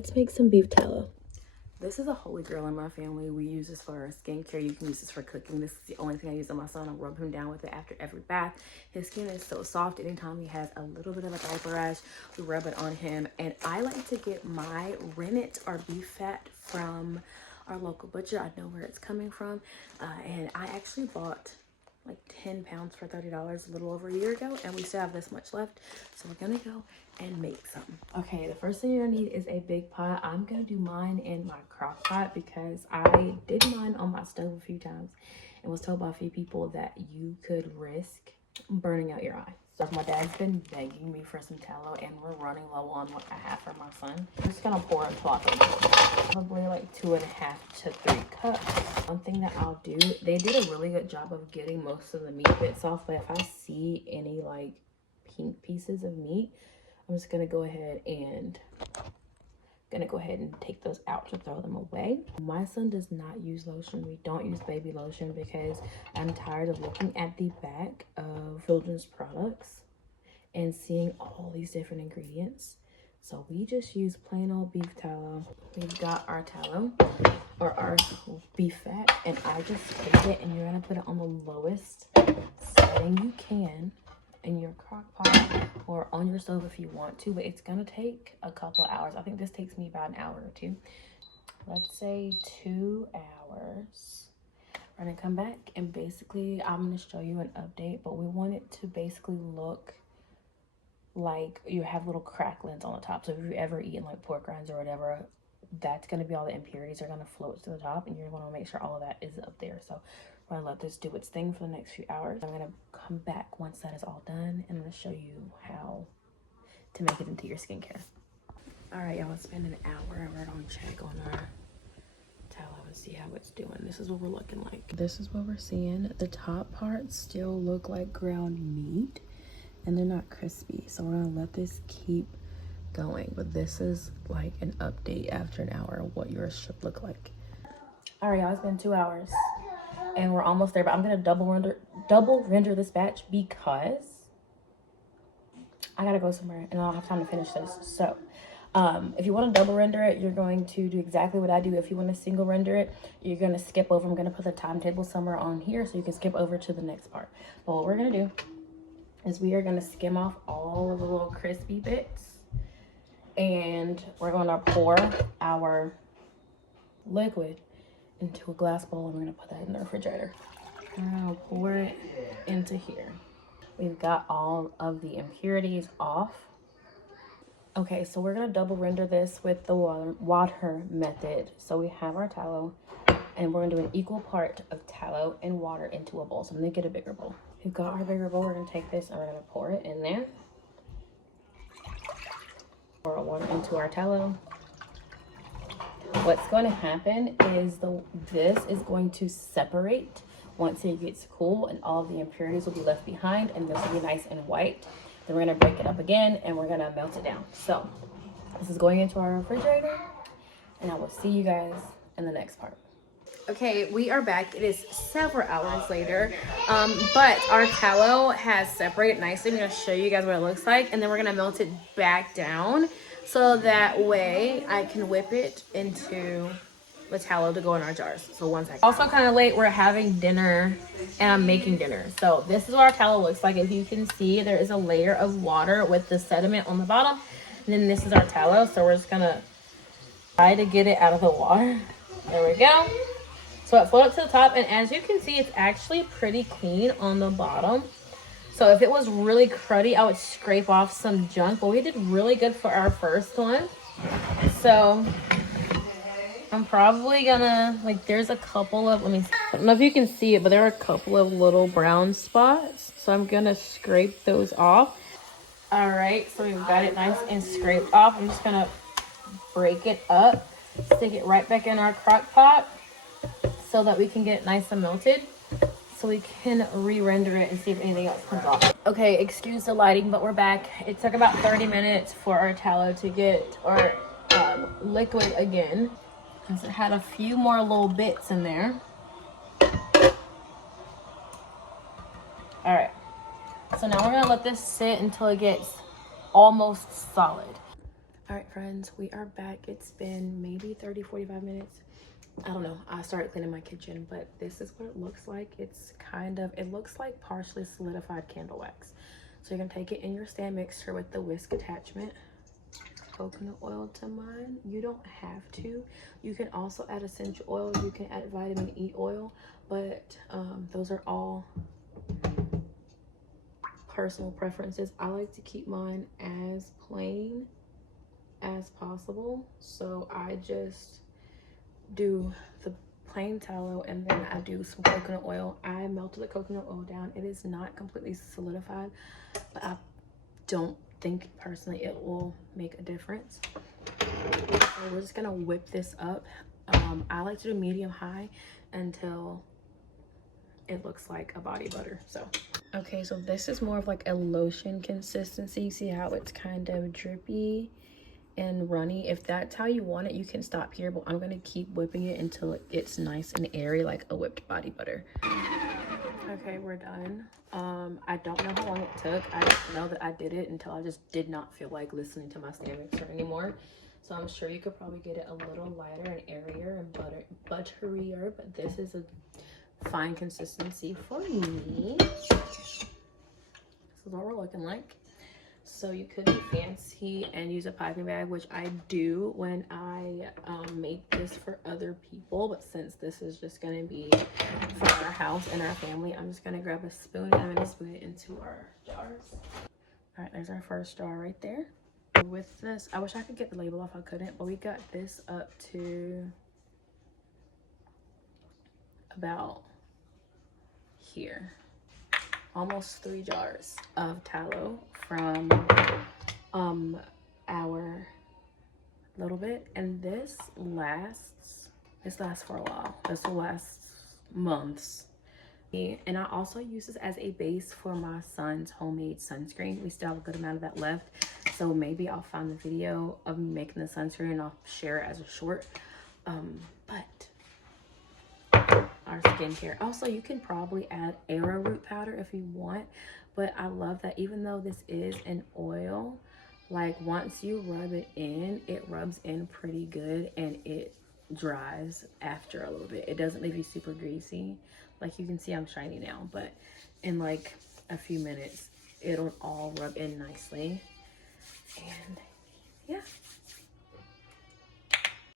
let's make some beef tallow. This is a holy grail in my family. We use this for our skincare. You can use this for cooking. This is the only thing I use on my son. I rub him down with it after every bath. His skin is so soft. Anytime he has a little bit of a diaper rash, we rub it on him. And I like to get my rennet or beef fat from our local butcher. I know where it's coming from. And I actually bought like 10 pounds for $30 a little over a year ago, and we still have this much left, so we're gonna go and make some. Okay, the first thing you're gonna need is a big pot. I'm gonna do mine in my crock pot because I did mine on my stove a few times and was told by a few people that you could risk burning out your eye. So my dad's been begging me for some tallow, and we're running low on what I have for my son. I'm just gonna pour a cloth into it. Probably like 2.5 to 3 cups. One thing that I'll do, they did a really good job of getting most of the meat bits off, but if I see any like pink pieces of meat, I'm just gonna go ahead and take those out to throw them away. My son does not use lotion. We don't use baby lotion because I'm tired of looking at the back of children's products and seeing all these different ingredients. So we just use plain old beef tallow. We've got our tallow or our beef fat, and I just take it, and you're gonna put it on the lowest setting you can in your crock pot or on your stove if you want to, but it's gonna take a couple of hours. I think this takes me about an hour or two. Let's say 2 hours. We're gonna come back, and basically I'm gonna show you an update, but we want it to basically look like you have little cracklings on the top. So if you've ever eaten like pork rinds or whatever, that's going to be all the impurities are going to float to the top, and you're going to make sure all of that is up there. So we're going to let this do its thing for the next few hours. I'm going to come back once that is all done, and I'm going to show you how to make it into your skincare. All right, y'all, it's been an hour, and we're going to check on our tallow and see how it's doing. This is what we're looking like. This is what we're seeing. The top parts still look like ground meat, and they're not crispy, so we're gonna let this keep going. But this is like an update after an hour of what yours should look like. All right, y'all, it's been 2 hours and we're almost there, but I'm gonna double render this batch because I gotta go somewhere and I don't have time to finish this. So if you want to double render it, you're going to do exactly what I do. If you want to single render it, you're going to skip over. I'm going to put the timetable somewhere on here so you can skip over to the next part. But what we're going to do is we are going to skim off all of the little crispy bits, and we're going to pour our liquid into a glass bowl, and we're going to put that in the refrigerator. I'm going to pour it into here. We've got all of the impurities off. Okay, so we're going to double render this with the water method. So we have our tallow, and we're going to do an equal part of tallow and water into a bowl. So I'm going to get a bigger bowl. We've got our bigger bowl. We're going to take this and we're going to pour it in there. Pour our water into our tallow. What's going to happen is this is going to separate once it gets cool, and all of the impurities will be left behind, and this will be nice and white. Then we're going to break it up again, and we're going to melt it down. So this is going into our refrigerator, and I will see you guys in the next part. Okay, we are back. It is several hours later, but our tallow has separated nicely. I'm going to show you guys what it looks like, and then we're going to melt it back down so that way I can whip it into the tallow to go in our jars. So 1 second. Also kind of late, we're having dinner and I'm making dinner. So this is what our tallow looks like. If you can see, there is a layer of water with the sediment on the bottom, and then this is our tallow. So we're just gonna try to get it out of the water. There we go. So it floated to the top, and as you can see, it's actually pretty clean on the bottom. So if it was really cruddy, I would scrape off some junk, but we did really good for our first one. So I'm probably gonna, like, there's a couple of, let me see. I don't know if you can see it, but there are a couple of little brown spots. So I'm gonna scrape those off. All right, so we've got it nice and scraped off. I'm just gonna break it up, stick it right back in our crock pot so that we can get it nice and melted, so we can re-render it and see if anything else comes off. Okay, excuse the lighting, but we're back. It took about 30 minutes for our tallow to get our liquid again, because it had a few more little bits in there. All right, so now we're gonna let this sit until it gets almost solid. All right, friends, we are back. It's been maybe 30-45 minutes. I don't know. I started cleaning my kitchen, but this is what it looks like. It's kind of, it looks like partially solidified candle wax. So you're gonna take it in your stand mixer with the whisk attachment. Coconut oil to mine. You don't have to. You can also add essential oil. You can add vitamin E oil, but those are all personal preferences. I like to keep mine as plain as possible, so I just do the plain tallow and then I do some coconut oil. I melted the coconut oil down. It is not completely solidified, but I don't think personally it will make a difference. So we're just gonna whip this up. I like to do medium high until it looks like a body butter. So okay, so this is more of like a lotion consistency. See how it's kind of drippy and runny? If that's how you want it, you can stop here, but I'm gonna keep whipping it until it gets nice and airy like a whipped body butter. Okay, we're done. I don't know how long it took. I just know that I did it until I just did not feel like listening to my stand mixer anymore. So I'm sure you could probably get it a little lighter and airier and butterier, but this is a fine consistency for me. This is what we're looking like. So you could be fancy and use a piping bag, which I do when I make this for other people, but since this is just going to be for our house and our family, I'm just going to grab a spoon and I'm going to spoon it into our jars. All right, there's our first jar right there. With this, I wish I could get the label off, I couldn't, but we got this up to about here. Almost 3 jars of tallow from our little bit, and this lasts for a while. This will last months. And I also use this as a base for my son's homemade sunscreen. We still have a good amount of that left, so maybe I'll find the video of me making the sunscreen and I'll share it as a short. But our skincare, also you can probably add arrowroot powder if you want, but I love that even though this is an oil, like once you rub it in, it rubs in pretty good and it dries after a little bit. It doesn't leave you super greasy. Like you can see I'm shiny now, but in like a few minutes it'll all rub in nicely. And yeah,